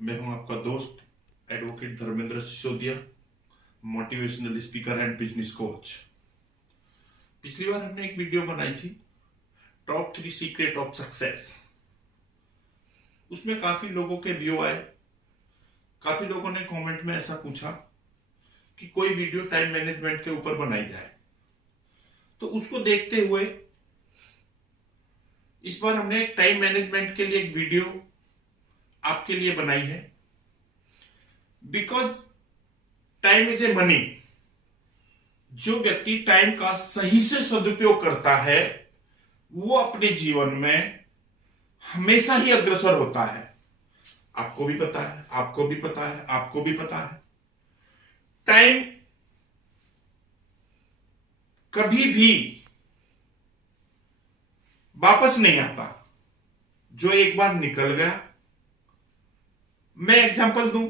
मैं हूं आपका दोस्त advocate Dharmendra Sisodia, motivational speaker and business coach. पिछली बार हमने एक वीडियो बनाई थी, टॉप 3 सीक्रेट ऑफ सक्सेस। उसमें काफी लोगों के व्यू आए। काफी लोगों ने कमेंट में ऐसा पूछा कि कोई वीडियो टाइम मैनेजमेंट के ऊपर बनाई जाए। तो उसको देखते हुए इस बार हमने एक टाइम मैनेजमेंट के लिए एक वीडियो आपके लिए बनाई है। Because time is a money. जो व्यक्ति टाइम का सही से सदुपयोग करता है वो अपने जीवन में हमेशा ही अग्रसर होता है। आपको भी पता है, आपको भी पता है, आपको भी पता है। टाइम कभी भी वापस नहीं आता। जो एक बार निकल गया, मैं एग्जांपल दूं,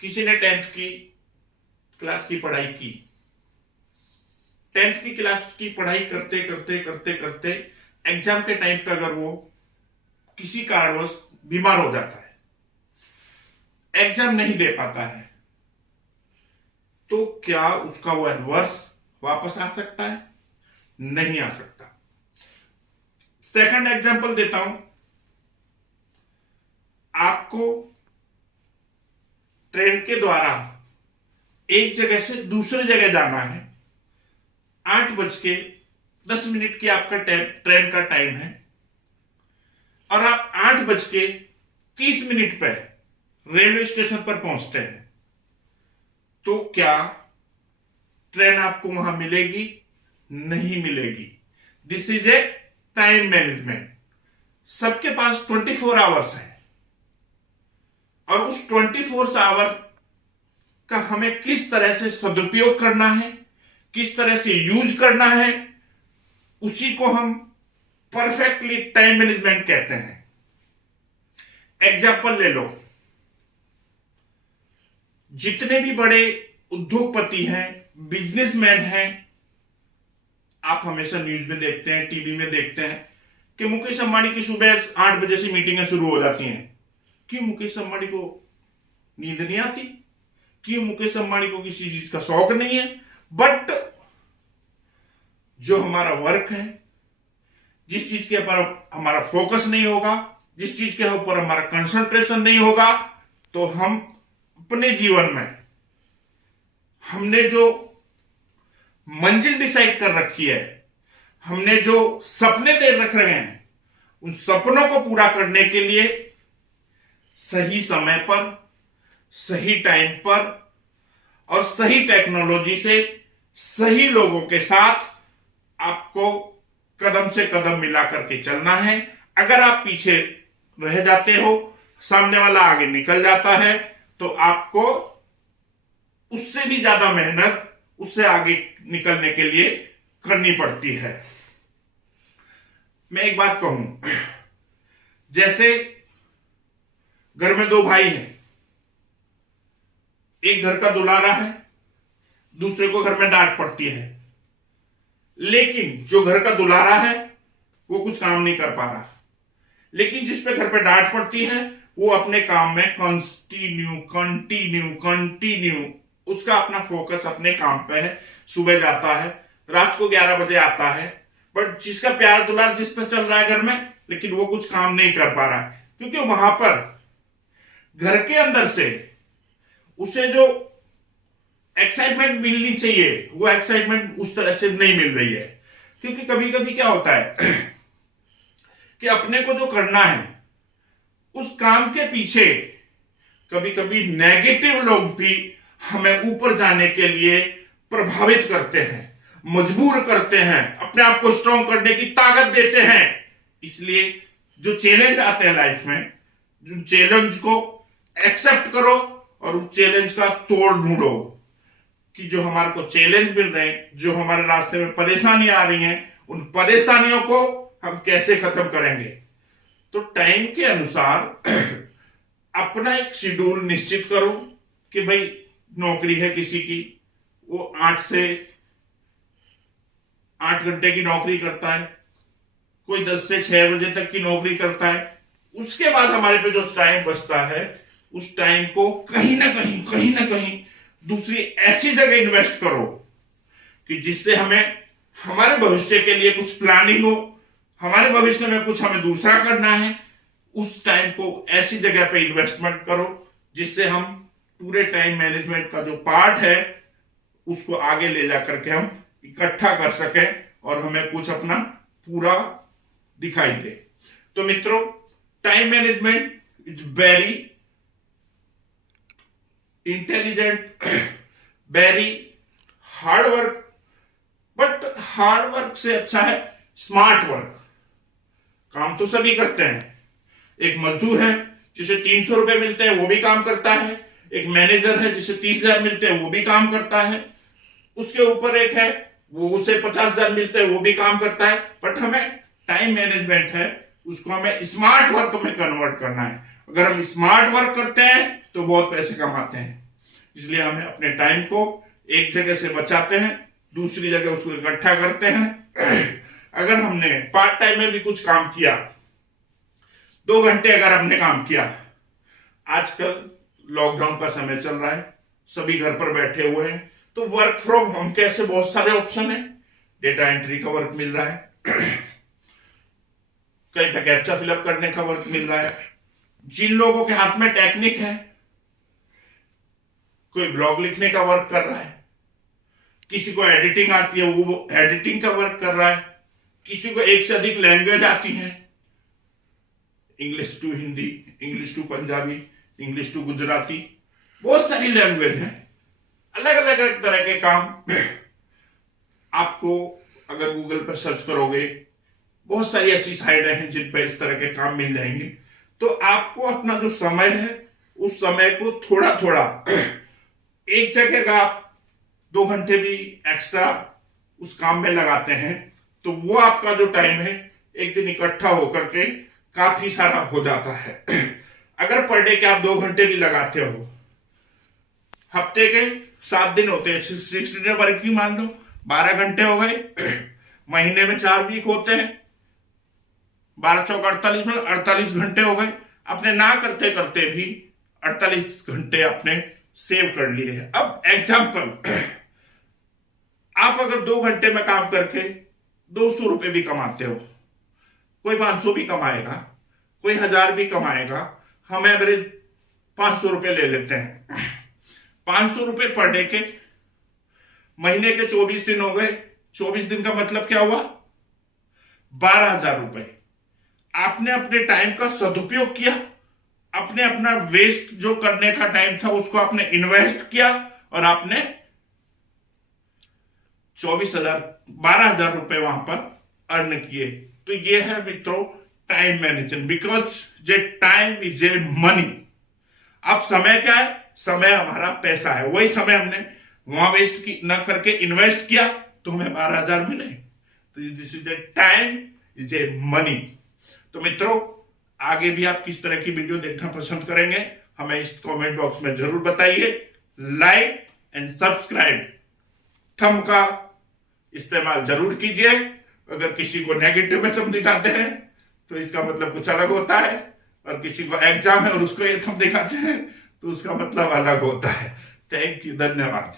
किसी ने 10th की क्लास की पढ़ाई की। 10th की क्लास की पढ़ाई करते करते करते करते एग्जाम के टाइम पे अगर वो किसी कारणवश बीमार हो जाता है, एग्जाम नहीं दे पाता है, तो क्या उसका वह वर्ष वापस आ सकता है? नहीं आ सकता। सेकंड एग्जांपल देता हूं। आपको ट्रेन के द्वारा एक जगह से दूसरे जगह जाना है। 8:10 की आपका ट्रेन का टाइम है और आप 8:30 पर रेलवे स्टेशन पर पहुंचते हैं। तो क्या ट्रेन आपको वहां मिलेगी? नहीं मिलेगी। This is a time management. सबके पास 24 आवर्स है और उस 24 आवर का हमें किस तरह से सदुपयोग करना है, किस तरह से यूज करना है, उसी को हम परफेक्टली टाइम मैनेजमेंट कहते हैं। एग्जाम्पल ले लो। जितने भी बड़े उद्योगपति हैं, बिजनेसमैन हैं, आप हमेशा न्यूज में देखते हैं, टीवी में देखते हैं कि मुकेश अंबानी की सुबह 8 बजे से मीटिंगें शुरू हो जाती हैं। क्यों मुकेश अंबानी को नींद नहीं आती? क्यों मुकेश अंबानी को किसी चीज का शौक नहीं है? बट जो हमारा वर्क है, जिस चीज के ऊपर हमारा फोकस नहीं होगा, जिस चीज के ऊपर हमारा कंसंट्रेशन नहीं होगा, तो हम अपने जीवन में हमने जो मंजिल डिसाइड कर रखी है, हमने जो सपने दे रख रहे हैं, उन सपनों को पूरा करने के लिए सही समय पर, सही टाइम पर और सही टेक्नोलॉजी से, सही लोगों के साथ आपको कदम से कदम मिला करके चलना है। अगर आप पीछे रह जाते हो, सामने वाला आगे निकल जाता है, तो आपको उससे भी ज्यादा मेहनत उससे आगे निकलने के लिए करनी पड़ती है। मैं एक बात कहूं, जैसे घर में 2 भाई हैं, एक घर का दुलारा है, दूसरे को घर में डांट पड़ती है। लेकिन जो घर का दुलारा है वो कुछ काम नहीं कर पा रहा, लेकिन जिस पे घर पे डांट पड़ती है वो अपने काम में कंटिन्यू कंटिन्यू कंटिन्यू उसका अपना फोकस अपने काम पे है। सुबह जाता है, रात को 11 बजे आता है, बट जिसका प्यार दुलार जिस पे चल रहा है घर में, लेकिन वो कुछ काम नहीं कर पा रहा है, क्योंकि वहां पर घर के अंदर से उसे जो एक्साइटमेंट मिलनी चाहिए वो एक्साइटमेंट उस तरह से नहीं मिल रही है। क्योंकि कभी कभी क्या होता है कि अपने को जो करना है उस काम के पीछे कभी कभी नेगेटिव लोग भी हमें ऊपर जाने के लिए प्रभावित करते हैं, मजबूर करते हैं, अपने आप को स्ट्रांग करने की ताकत देते हैं। इसलिए जो चैलेंज आते हैं लाइफ में, जो चैलेंज को एक्सेप्ट करो और उस चैलेंज का तोड़ ढूंढो कि जो हमारे को चैलेंज मिल रहे हैं, जो हमारे रास्ते में परेशानी आ रही हैं, उन परेशानियों को हम कैसे खत्म करेंगे। तो टाइम के अनुसार अपना एक शेड्यूल निश्चित करो कि भाई नौकरी है किसी की, वो 8 से 8 घंटे की नौकरी करता है, कोई 10 से 6 बजे तक की नौकरी करता है। उसके बाद हमारे पे जो टाइम बचता है उस टाइम को कहीं ना कहीं दूसरी ऐसी जगह इन्वेस्ट करो कि जिससे हमें हमारे भविष्य के लिए कुछ प्लानिंग हो, हमारे भविष्य में कुछ हमें दूसरा करना है। उस टाइम को ऐसी जगह पे इन्वेस्टमेंट करो जिससे हम पूरे टाइम मैनेजमेंट का जो पार्ट है उसको आगे ले जाकर के हम इकट्ठा कर सकें और हमें कुछ अपना पूरा दिखाई दे। तो मित्रों, time management is very intelligent, very hard work, but hard work से अच्छा है स्मार्ट वर्क। काम तो सभी करते हैं। एक मजदूर है जिसे 300 रुपए मिलते हैं, वो भी काम करता है। एक मैनेजर है जिसे 30,000 मिलते हैं, वो भी काम करता है। उसके ऊपर एक है, वो उसे 50,000 मिलते हैं, वो भी काम करता है। बट हमें टाइम मैनेजमेंट है, उसको हमें स्मार्ट वर्क में कन्वर्ट करना है। अगर हम स्मार्ट वर्क करते हैं तो बहुत पैसे कमाते हैं। इसलिए हमें अपने टाइम को एक जगह से बचाते हैं, दूसरी जगह उसको इकट्ठा करते हैं। अगर हमने पार्ट टाइम में भी कुछ काम किया, 2 घंटे अगर हमने काम किया, आजकल लॉकडाउन का समय चल रहा है, सभी घर पर बैठे हुए हैं, तो वर्क फ्रॉम होम के ऐसे बहुत सारे ऑप्शन है। डेटा एंट्री का वर्क मिल रहा है, कहीं पे कैप्चा फिलअप करने का वर्क मिल रहा है। जिन लोगों के हाथ में टेक्निक है, कोई ब्लॉग लिखने का वर्क कर रहा है, किसी को एडिटिंग आती है वो एडिटिंग का वर्क कर रहा है, किसी को एक से अधिक लैंग्वेज आती है, English to Hindi, English to Punjabi, English to Gujarati, बहुत सारी लैंग्वेज है। अलग अलग तरह के काम आपको अगर गूगल पर सर्च करोगे, बहुत सारी ऐसी साइटें हैं जिन पर इस तरह के काम मिल जाएंगे। तो आपको अपना जो समय है उस समय को थोड़ा थोड़ा एक जगह का आप 2 घंटे भी एक्स्ट्रा उस काम में लगाते हैं तो वो आपका जो टाइम है एक दिन इकट्ठा होकर के काफी सारा हो जाता है। अगर पर डे के आप 2 घंटे भी लगाते हो, हफ्ते के 7 दिन होते हैं, 60 डे वर्किंग मान लो, 12 घंटे हो गए। महीने में 4 वीक होते हैं, 12 चौक 48 में 48 घंटे हो गए। आपने ना करते करते भी 48 घंटे आपने सेव कर लिए हैं। अब एग्जाम्पल, आप अगर 2 घंटे में काम करके 200 रुपए भी कमाते हो, कोई 500 भी कमाएगा, कोई 1000 भी कमाएगा, हम एवरेज 500 रुपए ले लेते हैं। 500 रुपए पर डे के, महीने के 24 दिन हो गए। 24 दिन का मतलब क्या हुआ? 12,000 रुपए। आपने अपने टाइम का सदुपयोग किया, आपने अपना वेस्ट जो करने का टाइम था उसको आपने इन्वेस्ट किया और आपने 12,000 रुपए वहां पर अर्न किए। तो ये है मित्रों time management, because J time is a money. अब समय क्या है? समय हमारा पैसा है। वही समय हमने वहां वेस्ट की न करके इन्वेस्ट किया तो हमें 12,000 मिले। तो this is a time is a money. तो मित्रों, आगे भी आप किस तरह की वीडियो देखना पसंद करेंगे हमें इस कमेंट बॉक्स में जरूर बताइए। लाइक एंड सब्सक्राइब थंब का इस्तेमाल जरूर कीजिए। अगर किसी को नेगेटिव में थंब दिखाते हैं तो इसका मतलब कुछ अलग होता है, और किसी को एग्जाम है और उसको ये थंब दिखाते हैं तो उसका मतलब अलग होता है। थैंक यू, धन्यवाद।